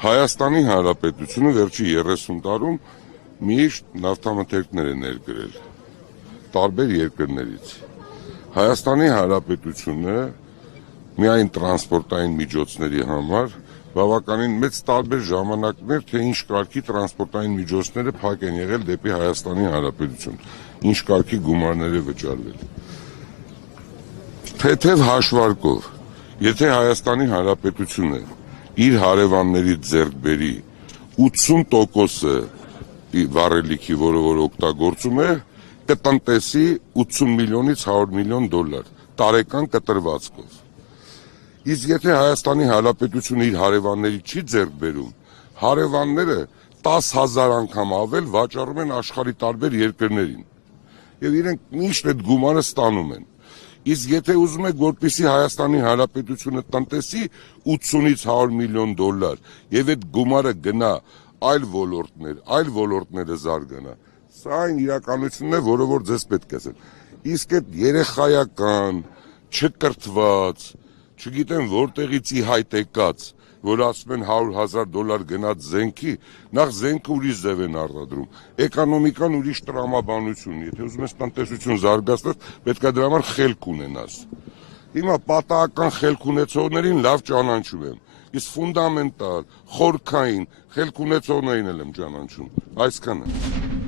Հայաստանի Հանրապետությունը վերջի 30 տարում միշտ նավթամթերքներ է ներկրել տարբեր երկրներից։ Հայաստանի Հանրապետությունը միայն տրանսպորտային միջոցների համար բավականին մեծ տարբեր ժամանակներ, թե ինչ կարգի տրանսպորտային միջոցները փակ են եղել դեպի Հայաստանի Հանրապետություն, ինչ կարգի գումարներ է վճարվել։ Թեթև հաշվարկով, եթե Հայաստանի Հանրապետությունը իր հարևաններից ձեռք բերի 80%-ը վառելիքի, որը որ օգտագործում է, կտնտեսի 80 միլիոնից 100 միլիոն դոլար տարեկան կտրվածքով։ Իսկ եթե Հայաստանի Հանրապետությունը իր հարևաններից չի ձեռք բերում, հարևանները 10,000 անգամ ավել վաճառում են աշխարհի տարբեր երկրներին եւ իրենք միշտ այդ գումարը ստանում են։ Իսկ եթե ուզում եք, որպեսզի Հայաստանի Հանրապետությունը տնտեսի 80-ից 100 միլիոն դոլար եւ այդ գումարը գնա այլ ոլորտները զարգանա, սա այն իրականությունն է, որը որ ձեզ պետք է ասեմ։ Իսկ այդ երեխայական, չկրթված, չգիտեմ որտեղից ի հայտ եկած, որ ասում են $100,000 գնաց զենքի, նախ զենքը ուրիշ ձև են արտադրում, էկոնոմիկան ուրիշ տրամաբանություն, եթե ուզում ես տնտեսություն զարգացնել, պետք է դրա համար խելք ունենաս։ Հիմա պատահական խելք ունեցողներին լավ ճանաչում եմ, իսկ ֆունդամենտալ, խորքային խելք ունեցողներին էլ եմ ճանաչում, այսքանը։